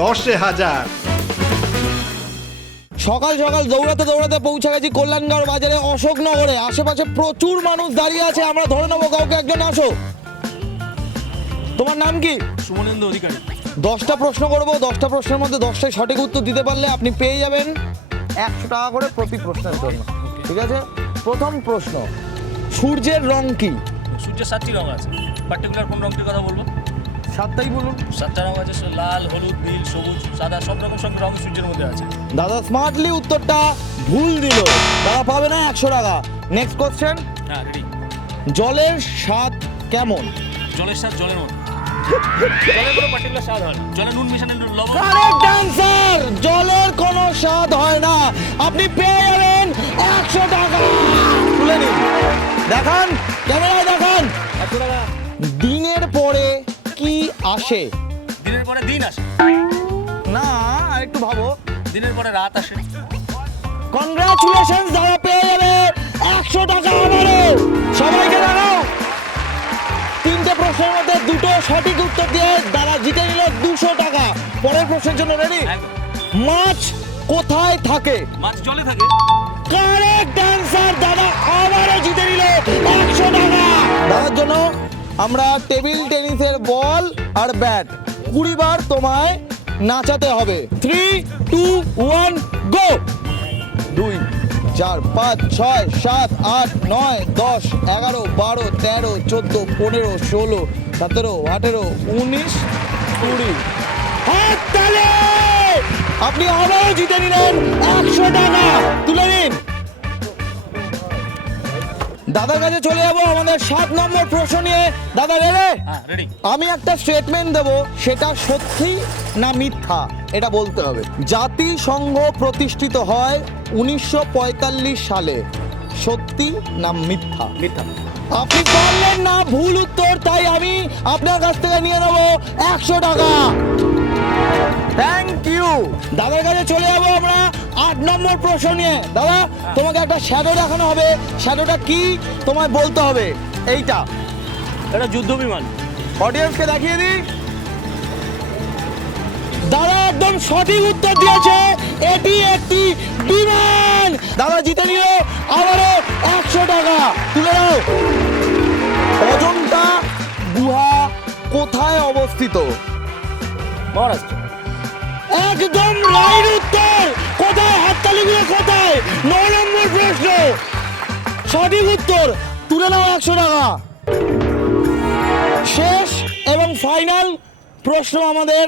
10,000। সকাল সকাল দৌড়াতে দৌড়াতে পৌঁছে গেছি কল্যাণগড় বাজারে অশোকনগরে। আশেপাশে প্রচুর মানুষ দাঁড়িয়ে আছে, আমরা ধরে নেবো কাউকে একজন। আসো, তোমার নাম কি? সুমনেন্দু অধিকারী। 10টা প্রশ্ন করবো, 10টা প্রশ্নের মধ্যে 10টাই সঠিক উত্তর দিতে পারলে আপনি পেয়ে যাবেন 100 টাকা করে প্রতি প্রশ্নের জন্য। ঠিক আছে, প্রথম প্রশ্ন, সূর্যের রং কি? সূর্যের 7টি রং আছে, পার্টিকুলার কোন রংটির কথা বলবো? 7টাই বলুন। 7টা রং আছে, লাল, হলুদ, নীল, সবুজ, সাদা, সব রকম সব রং সূর্যের মধ্যে আছে। দাদা স্মার্টলি উত্তরটা ভুল দিল, দাদা পাবে না 100 টাকা। নেক্সট কোশ্চেন, হ্যাঁ রেডি। জলের স্বাদ কেমন? জলের স্বাদ জলের মতো। জলের কোনো পার্টিকুলার স্বাদ হয় না, জলে নুন মেশানো লবণ। কারেক্ট অ্যানসার, জলের কোনো স্বাদ হয় না। আপনি পেয়ে যাবেন 100 টাকা। তুলে নিন, দেখান, ক্যামেরায় দেখান। 100 টাকা। দিনের পরে কি আসে? দিনের পরে দিন আসে, না আর একটু ভাবো। দিনের পরে রাত আসে। কনগ্রাচুলেশন, দাদা পেয়ে যাবে 100 টাকা আবারও। সবাইকে দেখাও। 3টে প্রশ্নের মধ্যে 2টো সঠিক উত্তর দিয়ে দাদা জিতে নিল 200 টাকা। পরের প্রশ্নের জন্য রেডি? মাছ কোথায় থাকে? মাছ জলে থাকে। কারেক্ট অ্যানসার, দাদা আবারও জিতে নিল 100 টাকা। দাদার জন্য আমরা টেবিল টেনিসের বল আর ব্যাট 20 বার তোমায় নাচাতে হবে। 3, 2, 1 গো। 2, 4, 5, 6, 7, 8, 9, 10, 11, 12, 13, 14, 15, 16, 17, 18, 19, 20। হাততালি! আপনি আবারও জিতে নিলেন 100 টাকা। তুলে নিন। দাদার কাছে চলে যাবো আমাদের 7 নম্বর প্রশ্ন নিয়ে। দাদা রেডি? হ্যাঁ রেডি। আমি একটা স্টেটমেন্ট দেব, সেটা সত্যি না মিথ্যা এটা বলতে হবে। জাতিসংঘ প্রতিষ্ঠিত হয় 1945 সালে, সত্যি না মিথ্যা? মিথ্যা। আপনি পারলেন না, ভুল উত্তর, তাই আমি আপনার কাছ থেকে নিয়ে নেব 100 টাকা। Thank you. দাদার কাছে চলে যাবো আমরা 8 নম্বর প্রশ্ন নিয়ে। দাদা তোমাকে একটা শ্যাডো দেখানো হবে, শ্যাডোটা কি তোমায় বলতে হবে। এইটা এটা যুদ্ধ বিমান। অডিয়েন্সকে দেখিয়ে দিই। দাদা একদম সঠিক উত্তর দিয়েছে, এটি একটি বিমান। দাদা জিতে নিল আবারও 100 টাকা। তুলে দাও। অজন্তা গুহা কোথায় অবস্থিত? মহারাষ্ট্র। একদম রাইট উত্তর। কোথায়? হাততালিগুলো কোথায়? 9 নম্বর প্রশ্ন, সঠিক উত্তর। তুলে নাও 100 টাকা। শেষ এবং ফাইনাল প্রশ্ন আমাদের,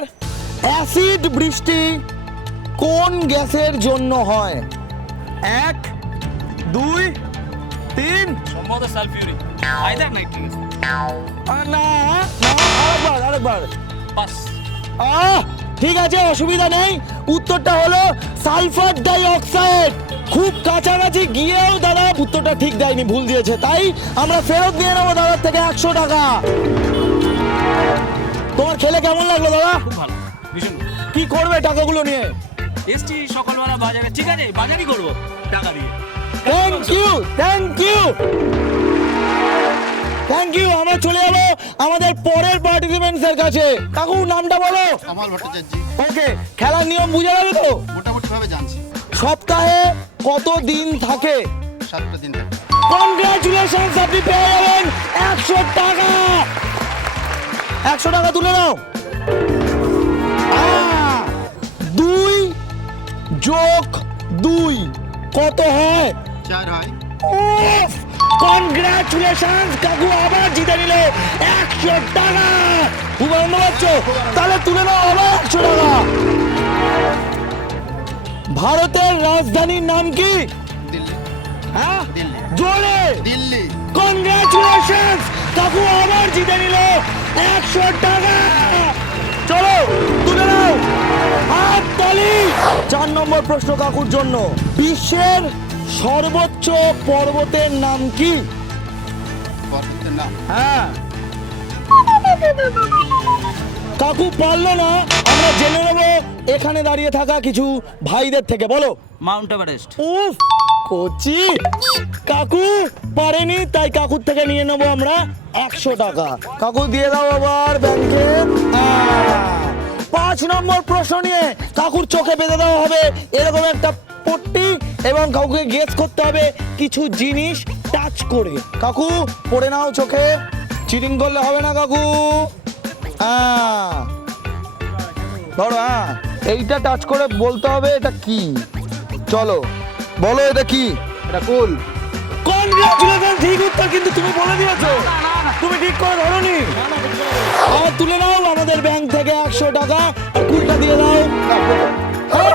অ্যাসিড বৃষ্টি কোন গ্যাসের জন্য হয়? 1, 2, 3। সম্ভবত সালফিউরিক, আইদার নাইট্রিক। না, আরেকবার। পাস। ঠিক আছে, অসুবিধা নেই। উত্তরটা হলো সালফার ডাই অক্সাইড। খুব কাছাকাছি গিয়েও দাদা উত্তরটা ঠিক দেয়নি, ভুল দিয়েছে, তাই আমরা ফেরত নিয়ে নেবো দাদার থেকে 100 টাকা। তোমার খেলে কেমন লাগলো দাদা? খুব ভালো, ভীষণ ভালো। কি করবে টাকাগুলো নিয়ে? এসছি সকালবেলা বাজারে, ঠিক আছে বাজারই করবো টাকা দিয়ে। Thank you, thank you, thank you. আমরা চলে যাবো আমাদের পরের পার্টিসিপেন্টস এর কাছে। কাকু নামটা বলো। কামাল ভট্টাচার্য। ওকে, খেলার নিয়ম বুঝে যাবে তো? মোটামুটি ভাবে জানছি। সপ্তাহে কত দিন থাকে? 7টা দিন থাকে। কনগ্রাচুলেশনস, আপনি পেয়ে যাবেন 100 টাকা। 100 টাকা তুলে নাও। 2 যোগ 2 কত হয়? 4 হয়। কনগ্রাচুলেশনস, কাকু আবার জিতে নিল 100 টাকা। খুব আনন্দ পাচ্ছ? তাহলে তুলে নাও আবার 100 টাকা। ভারতের রাজধানীর নাম কি? দিল্লি। হ্যাঁ, দিল্লি। জোরে। দিল্লি। কনগ্রাচুলেশনস, কাকু আবার জিতে নিল 100 টাকা। চলো তুলে নাও, হাততালি। 4 নম্বর প্রশ্ন কাকুর জন্য, বিশ্বের সর্বোচ্চ পর্বতের নাম কি? পর্বতের নাম? হ্যাঁ, কাকু পারলো না, আমরা জেনে নেব এখানে দাঁড়িয়ে থাকা কিছু ভাইদের থেকে। বলো। Mount Everest. উফ, কোচি। কাকু পারেনি, তাই কাকুর থেকে নিয়ে নেবো আমরা 100 টাকা। কাকু দিয়ে দাও আবার ব্যাংকে। 5 নম্বর প্রশ্ন নিয়ে কাকুর চোখে বেঁধে দেওয়া হবে এরকম একটা পট্টি এবং কাকুকে গেস করতে হবে কিছু জিনিস টাচ করে। কাকু পড়ে নাও চোখে, চিটিং করলে হবে না কাকু। ধরো, এইটা টাচ করে বলতে হবে এটা কি। চলো বলো এটা কি। এটা কুল। কনগ্রাচুলেশন, ঠিক উত্তর, কিন্তু তুমি বলে দিয়েছো, তুমি ঠিক করে ধরোনি। আর তুলে নাও আমাদের ব্যাংক থেকে 100 টাকা আর কুলটা দিয়ে দাও। হ্যাঁ?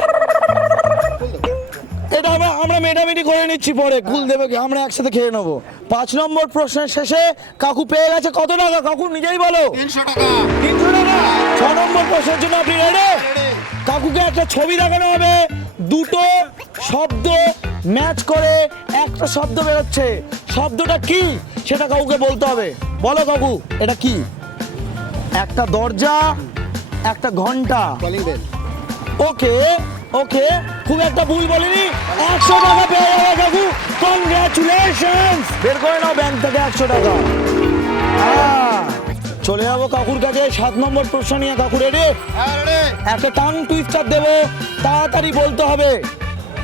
এটা আমরা মেটামেটি করে নিচ্ছি, পরে কুল দেবে কি আমরা একসাথে খেয়ে নেবো। 5 নম্বর প্রশ্নের শেষে কাকু পেয়ে গেছে কত টাকা, কাকু নিজেই বলো। 300 টাকা। 300 টাকা। 6 নম্বর প্রশ্নের জন্য আপনি রেডি? কাকুকে একটা ছবি দেখানো হবে, দুটো শব্দ ম্যাচ করে একটা শব্দ বেরোচ্ছে, শব্দটা কি সেটা কাকুকে বলতে হবে। বলো কাকু এটা কি? একটা দরজা, একটা ঘন্টা। Calling bell. ওকে ওকে, খুব একটা ভুল বলিনি। 100 টাকা পেয়ে যাবে কাকু, কনগ্রাচুলেশনস। বের করে নাও ব্যাংক থেকে 100 টাকা। চলে যাবো কাকুর কাছে 7 নম্বর প্রশ্ন নিয়ে। কাকু রেডি? হ্যাঁ রেডি। একটা টাং টুইস্টার দেবো, তাড়াতাড়ি বলতে হবে।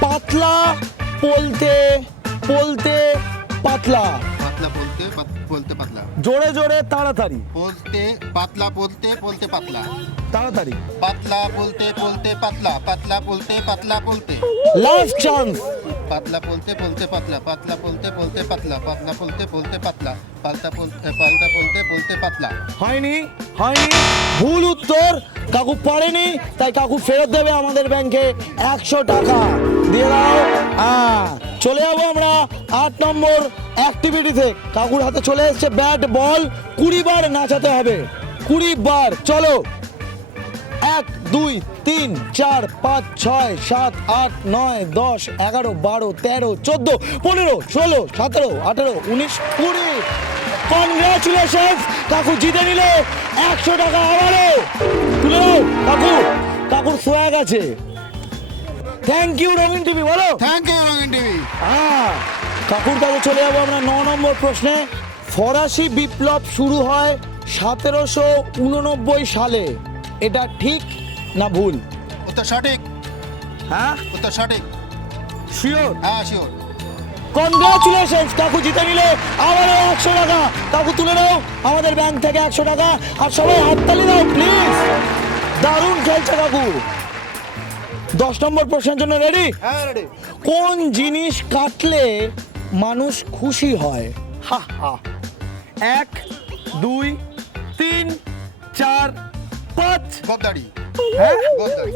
পাতলা বলতে বলতে পাতলা। পাতলা বলতে বলতে পাতলা। জোরে জোরে তাড়াতাড়ি। বলতে পাতলা বলতে বলতে পাতলা। তাড়াতাড়ি। পাতলা বলতে বলতে পাতলা। পাতলা বলতে পাতলা বলতে। Last chance. পাতলা বলতে বলতে পাতলা। পাতলা বলতে বলতে পাতলা। পাতলা বলতে বলতে পাতলা। পাল্টা বলতে বলতে পাতলা। হয়নি হয়নি, ভুল উত্তর। কাকু পারেনি, তাই কাকু ফেরত দেবে আমাদের ব্যাংকে 100 টাকা। দিয়ে দাও। চলে যাবো আমরা 8 নম্বর অ্যাক্টিভিটিতে। কাকুর হাতে চলে এসেছে ব্যাট বল, 20 বার নাচাতে হবে। 20 বার। চলো। 1 2 3 4 5 6 7 8 9 10 11 12 13 14 15 16 17 18 19 20। কনগ্রাচুলেশন, কাকু জিতে নিলে 100 টাকা। আবারও তুলে নাও কাকু, কাকুর সোয়াগ আছে। থ্যাংক ইউ রঙিন টিভি। বলো থ্যাংক ইউ রঙিন টিভি। কাকুর কাছে চলে যাবো আমরা 9 নম্বর প্রশ্নে। ফরাসি বিপ্লব শুরু হয় 1789 সালে, এটা ঠিক না ভুল? উত্তর সঠিক। হ্যাঁ উত্তর সঠিক। শিওর? হ্যাঁ শিওর। কনগ্রাচুলেশনস, কাকু জিতে নিলে আবারও 100 টাকা। কাকু তুলে নাও আমাদের ব্যাংক থেকে 100 টাকা। আর সবাই হাততালি দাও প্লিজ, দারুণ খেলছে কাকু। 10 নম্বর প্রশ্নের জন্য রেডি? হ্যাঁ রেডি। কোন জিনিস কাটলে মানুষ খুশি হয়? হা হা। 1 2 3 4 5। গোপদাড়ি। হ্যাঁ, গোপদাড়ি।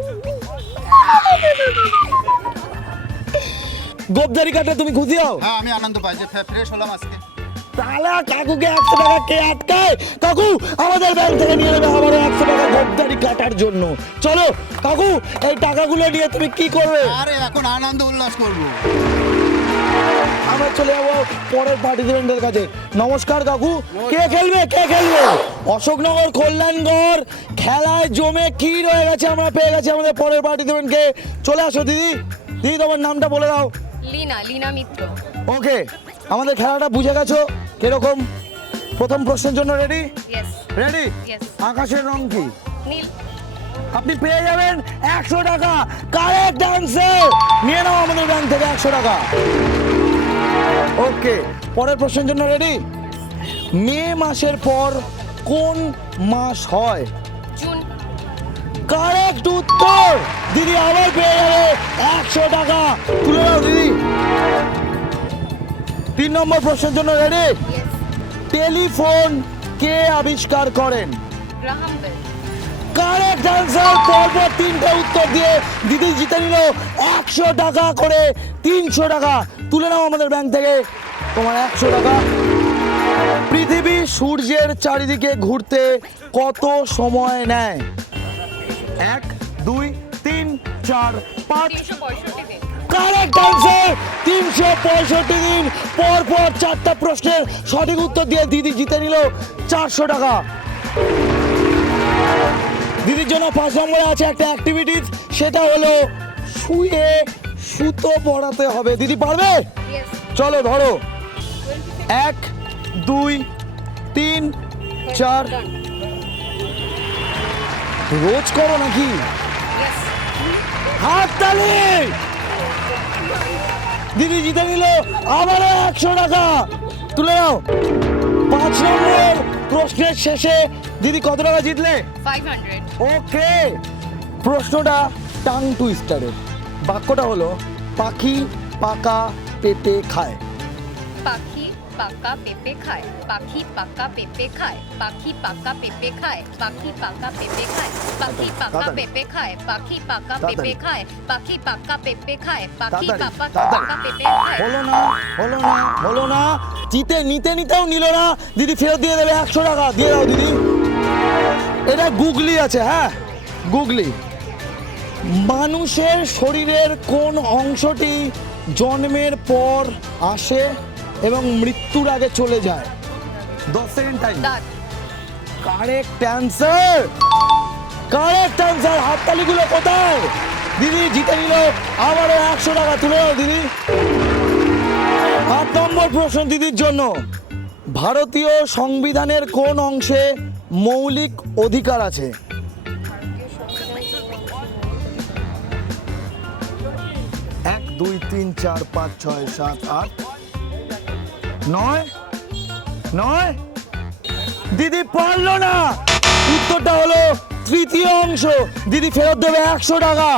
গোপদারি কাটলে তুমি খুশি হও? হ্যাঁ আমি আনন্দ পাই যে ফ্রেশ হলাম আজকে। তাহলে কাকুকে 100 টাকা কে আটকায়? কাকু আমাদের ব্যাংক থেকে নিয়ে নেবে আবারও 100 টাকা গোপদারি কাটার জন্য। চলো কাকু, এই টাকাগুলো নিয়ে তুমি কি করবে? আরে এখন আনন্দ উল্লাস করব। আমরা চলে যাবো পরের পার্টিসিপেন্টের কাছে। নমস্কার কাকু, কে খেলবে কে খেলবে? অশোকনগর কল্যাণগড় খেলায় জমে কি রয়ে গেছে, আমরা পেয়ে গেছি আমাদের পরের পার্টিসিপেন্টকে। চলে আসো দিদি। দিদি তোমার নামটা বলে দাও। লীনা মিত্র। ওকে, আমাদের খেলাটা বুঝে গেছো কিরকম? প্রথম প্রশ্নের জন্য রেডি? ইয়েস। রেডি? Yes. আকাশের রং কি? নীল। আপনি পেয়ে যাবেন 100 টাকা। Correct answer. নিয়ে নাও আমাদের ব্যাংক থেকে 100 টাকা। ওকে, পরের প্রশ্নের জন্য রেডি? মে মাসের পর কোন মাস হয়? জুন। কারেক্ট উত্তর। দিদি আবার পেয়ে যাবে 100 টাকা। তুলে নাও দিদি। 3 নম্বর প্রশ্নের জন্য রেডি? ইয়েস। টেলিফোন কে আবিষ্কার করেন? Graham Bell. Correct answer. পরপর 3টে উত্তর দিয়ে দিদি জিতে নিল 100 টাকা করে। 300 টাকা তুলে নাও আমাদের ব্যাংক থেকে তোমার 100 টাকা। পৃথিবী সূর্যের চারিদিকে ঘুরতে কত সময় নেয়? 1 2 3 4 5। 365 দিন। Correct answer. 365 দিন। পরপর 4টা প্রশ্নের সঠিক উত্তর দিয়ে দিদি জিতে নিল 400 টাকা। দিদির জন্য 5 নম্বরে আছে একটা অ্যাক্টিভিটিস, সেটা হলো শুয়ে সুতো পড়াতে হবে। দিদি পারবে? ইয়েস। চলো ধরো। 1 2 3 4। রোজ করো নাকি? ইয়েস। হাততালি! দিদি জিতে নিল আবারও 100 টাকা। তুলে নাও। 5 নম্বর প্রশ্নের শেষে দিদি কত টাকা জিতলে? 500। ওকে, প্রশ্নটা টাং টুইস্টারের। বাক্যটা হলো পাখি পাকা পেঁপে খায়। পাখি পাকা পেঁপে খায়, পাখি পাকা পেঁপে খায়, পাখি পাকা পেঁপে খায়, পাখি পাকা পেঁপে খায়, পাখি পাকা পেঁপে খায়, পাখি পাকা পেঁপে খায়, পাখি পাকা পেঁপে খায়, পাখি পাকা পেঁপে খায়। হলো না, হলো না, হলো না। নিতেও নিল না। দিদি ফেরত দিয়ে দেবে 100 টাকা। দিয়ে দাও দিদি। এটা গুগলি আছে, হ্যাঁ গুগলি। মানুষের শরীরের কোন অংশটি জন্মের পর আসে এবং মৃত্যুর আগে চলে যায়? 10 সেকেন্ড টাইম। দাঁত। Correct answer, correct answer. হাততালিগুলো কোথায়? দিদি জিতে নিল আবারও 100 টাকা। তুলে দাও দিদি। 8 নম্বর প্রশ্ন দিদির জন্য। ভারতীয় সংবিধানের কোন অংশে মৌলিক অধিকার আছে? এক, 2, 3, 4, 5, 6, 7, 8, 9। দিদি পারলো না। উত্তরটা হলো তৃতীয় অংশ। দিদি ফেরত দেবে 100 টাকা।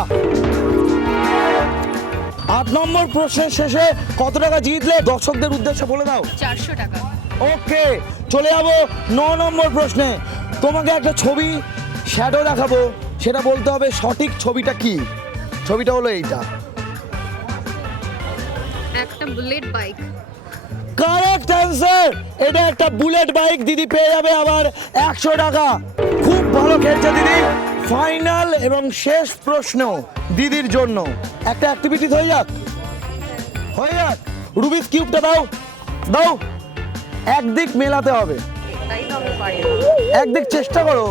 8 নম্বর প্রশ্নের শেষে কত টাকা জিতলে দর্শকদের উদ্দেশ্যে বলে দাও। 400 টাকা। ওকে, চলে যাবো 9 নম্বর প্রশ্নে। তোমাকে একটা ছবি শ্যাডো দেখাবো, সেটা বলতে হবে সঠিক ছবিটা কি। ছবিটা হলো এইটা। একটা বুলেট বাইক। Correct answer. এটা একটা বুলেট বাইক। দিদি পেয়ে যাবে আবার 100 টাকা। খুব ভালো খেলছে দিদি। ফাইনাল এবং শেষ প্রশ্ন দিদির জন্য। একটা অ্যাক্টিভিটি হয়ে যাক, হয়ে যাক। রুবিক্স কিউবটা দাও, দাও। একদিক মেলাতে হবে, তাই তো আমি পারি। একদিক চেষ্টা করো।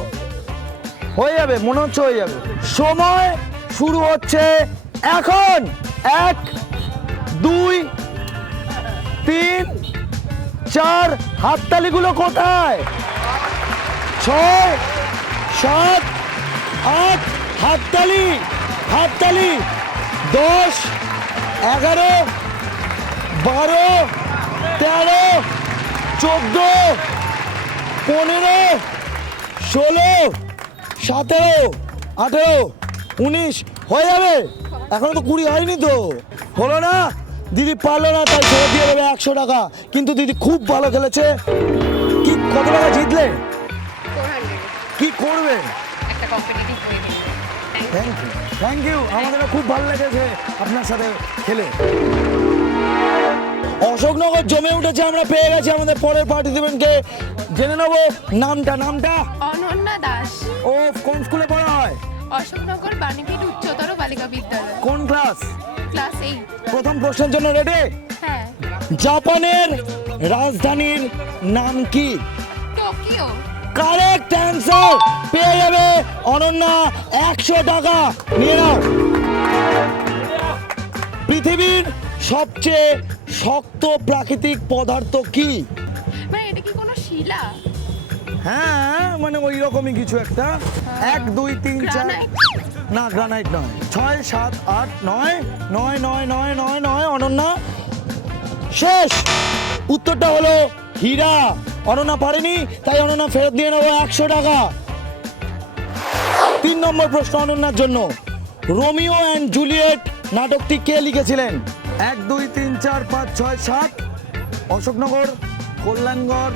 হয়ে যাবে, মনে হচ্ছে হয়ে যাবে। সময় শুরু হচ্ছে এখন। 1, 2, 3, 4। হাততালিগুলো কোথায়? 6, 7, 8। হাততালি, হাততালি। 10, 11, 12, 13, 14, 15, 16, 17, 18, 19। হয়ে যাবে। এখনো তো 20 হয়নি তো। হলো না, দিদি পারলো না, তাই ফেরত দিয়ে দেবে 100 টাকা। কিন্তু দিদি খুব ভালো খেলেছে। কি কত টাকা জিতলে? 400। কি করবে? একটা কম্পিটিটিভ হয়ে গেল। Thank you, thank you. আমাদের খুব ভালো লেগেছে আপনার সাথে খেলে। অশোকনগর জমে উঠেছে। আমরা পেয়ে গেছি আমাদের পরের পার্টিসিপেন্টকে। জেনে নেবো নামটা। অনন্যা দাস, ও কোন স্কুলে পড়া হয়? অশোকনগর বাণীপীঠ উচ্চতর বালিকা বিদ্যালয়, কোন ক্লাস? ক্লাস 8। প্রথম প্রশ্নের জন্য রেডি? হ্যাঁ। জাপানের রাজধানীর নাম কি? টোকিও। Correct answer. পেয়ে যাবে অনন্যা 100 টাকা। নিয়ে নাও। পৃথিবীর সবচেয়ে শক্ত প্রাকৃতিক পদার্থ কি? মানে এটা কি কোনো শিলা? হ্যাঁ, মানে ওই রকমই কিছু একটা। 1, 2, 3, 4। গ্রানাইট। না, গ্রানাইট নয়। 6, 7, 8, 9। অনন্যা শেষ। উত্তরটা হলো হীরা। অনন্যা পারেনি, তাই অনন্যা ফেরত দিয়ে নেবো 100 টাকা। 3 নম্বর প্রশ্ন অনন্যার জন্য। রোমিও অ্যান্ড জুলিয়েট নাটকটি কে লিখেছিলেন? 1, 2, 3, 4, 5, 6, 7। Ashoknagar, Kalyangarh.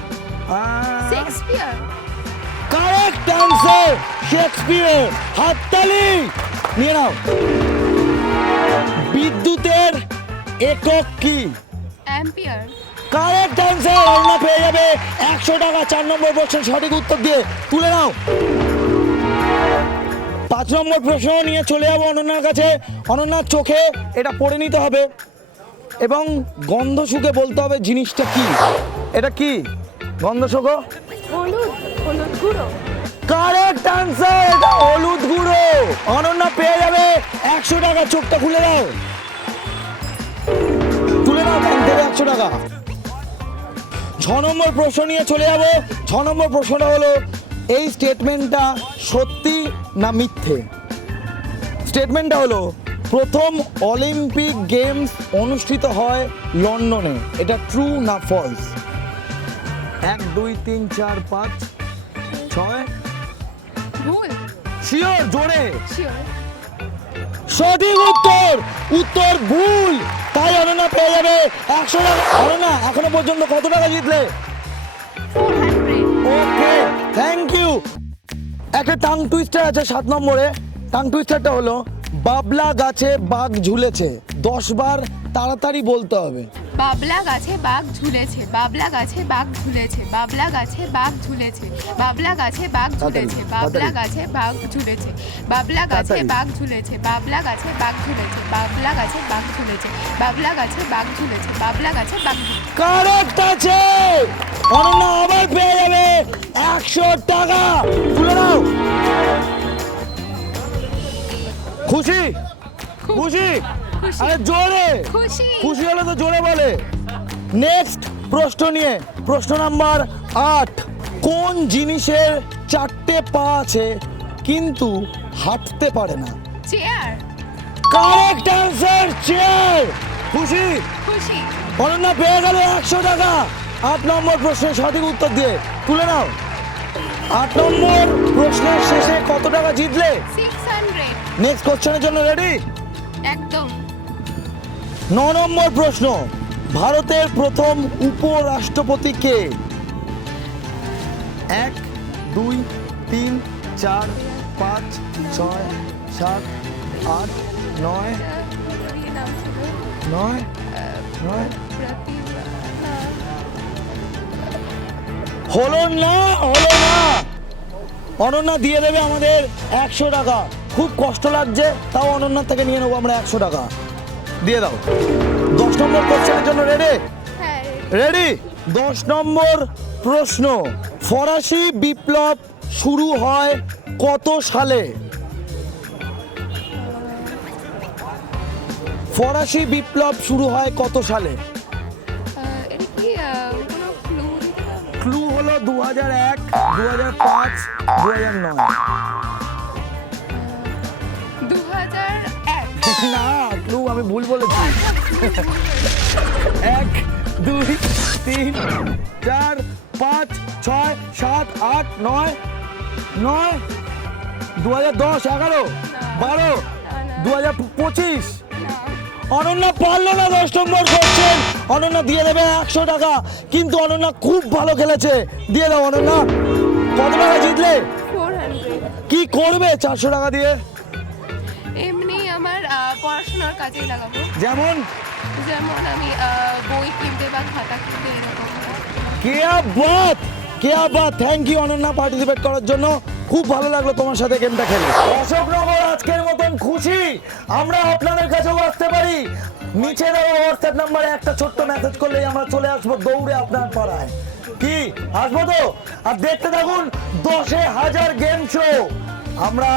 Shakespeare. Correct answer, Shakespeare. হাততালি। নিয়ে নাও। বিদ্যুতের একক কি? অ্যাম্পিয়ার। Correct answer. অনন্যা পেয়ে যাবে 100 টাকা 4 নম্বর প্রশ্নের সঠিক উত্তর দিয়ে। তুলে নাও। 5 নম্বর প্রশ্ন নিয়ে চলে যাবো অনন্যার কাছে। অনন্যার চোখে এটা পড়ে নিতে হবে এবং গন্ধ শুকে বলতে হবে জিনিসটা কি। এটা কি গন্ধ শুকো? হলুদ গুঁড়ো। Correct answer. এটা হলুদ গুঁড়ো। অনন্যা পেয়ে যাবে 100 টাকা। চোখটা খুলে দাও, তুলে নাও ব্যাংক থেকে 100 টাকা। 6 নম্বর প্রশ্ন নিয়ে চলে যাবো। 6 নম্বর প্রশ্নটা হলো এই স্টেটমেন্টটা সত্যি না মিথ্যে? স্টেটমেন্টটা হলো প্রথম অলিম্পিক গেমস অনুষ্ঠিত হয় লন্ডনে, এটা ট্রু না ফলস? 1 2 3 4 5 6 ভুল। শিওর? জোরে। শিওর। সঠিক উত্তর। উত্তর ভুল। তাই অনন্যা পেয়ে যাবে 100 টাকা। অনন্যা এখনো পর্যন্ত কত টাকা জিতলে? 400। ওকে, থ্যাংক ইউ। একটা টাং টুইস্টার আছে 7 নম্বরে। টাং টুইস্টারটা হলো বাবলা গাছে বাঘ ঝুলেছে, 10 বার তাড়াতাড়ি বলতে হবে। বাবলা গাছে বাঘ ঝুলেছে, বাবলা গাছে বাঘ ঝুলেছে, বাবলা গাছে বাঘ ঝুলেছে, বাবলা গাছে বাঘ ঝুলেছে, বাবলা গাছে বাঘ ঝুলেছে, বাবলা গাছে বাঘ ঝুলেছে, বাবলা গাছে বাঘ ঝুলেছে, বাবলা গাছে বাঘ ঝুলেছে, বাবলা গাছে বাঘ ঝুলেছে, বাবলা গাছে বাঘ ঝুলেছে। কারেক্ট আছে। অনন্যা আবার পেয়ে যাবে 100 টাকা। তুলে নাও। খুশি? খুশি? খুশি। আরে জোরে। খুশি। খুশি হলে তো জোরে বলে। নেক্সট প্রশ্ন নিয়ে, প্রশ্ন নাম্বার 8। কোন জিনিসের 4টে পা আছে কিন্তু হাঁটতে পারে না? চেয়ার। Correct answer, chair. খুশি? খুশি। অনন্যা পেয়ে গেল 100 টাকা 8 নম্বর প্রশ্নের সঠিক উত্তর দিয়ে। তুলে নাও। 8 নম্বর প্রশ্নের শেষে কত টাকা জিতলে? 600। নেক্সট কোশ্চেনের জন্য রেডি? একদম। 9 নম্বর প্রশ্ন। ভারতের প্রথম উপরাষ্ট্রপতি কে? 1 2 3 4 5 6 7 8 9 9 9 হলো না, হলো না। অনন্যা দিয়ে দেবে আমাদের 100 টাকা। খুব কষ্ট লাগছে, তাও অনন্যার থেকে নিয়ে নেবো আমরা 100 টাকা। দিয়ে দাও। 10 নম্বর কোশ্চেনের জন্য রেডি? হ্যাঁ। রেডি? 10 নম্বর প্রশ্ন। ফরাসি বিপ্লব শুরু হয় কত সালে? ফরাসি বিপ্লব শুরু হয় কত সালে? এটা কি কোনো ক্লু দিতে পারবে? ক্লু হলো 2001, 2005, 2009। 2001। না, ক্লু আমি ভুল বলেছি। 1 2 3 4 5 6 7 8 9 9 2010, 11, 12, 2025। অনন্যা পারলো না 10 নম্বর কোশ্চেন। অনন্যা দিয়ে দেবে 100 টাকা, কিন্তু অনন্যা খুব ভালো খেলেছে। দিয়ে দাও অনন্যা। কত টাকা জিতলে? 400। কি করবে 400 টাকা দিয়ে? এমনি আমার পড়াশোনার কাজে লাগাবো। যেমন? যেমন আমি বই কিনতে বা খাতা কিনতে এরকম। কেয়া বাত, কেয়া Baat. Thank you Ananya participate করার জন্য। খুব ভালো লাগলো তোমার সাথে গেমটা খেলে। অশোকনগর আজকের মতন খুশি। আমরা আপনাদের কাছেও আসতে পারি। নিচে দেওয়া হোয়াটসঅ্যাপ নাম্বারে একটা ছোট্ট মেসেজ করলেই আমরা চলে আসবো দৌড়ে আপনার পাড়ায়। কি আসবো তো? আর দেখতে থাকুন 10,000 গেম শো। আমরা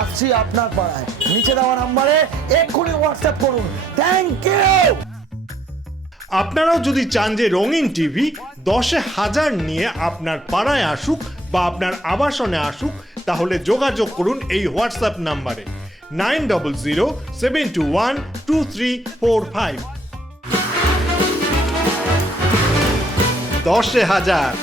আসছি আপনার পাড়ায়। নিচে দেওয়া নাম্বারে এক্ষুনি হোয়াটসঅ্যাপ করুন। Thank you. আপনারাও যদি চান যে রঙিন টিভি 10,000 নিয়ে আপনার পাড়ায় আসুক বা আপনার আবাসনে আসুক, তাহলে যোগাযোগ করুন এই হোয়াটসঅ্যাপ নাম্বারে 9007212345। 10,000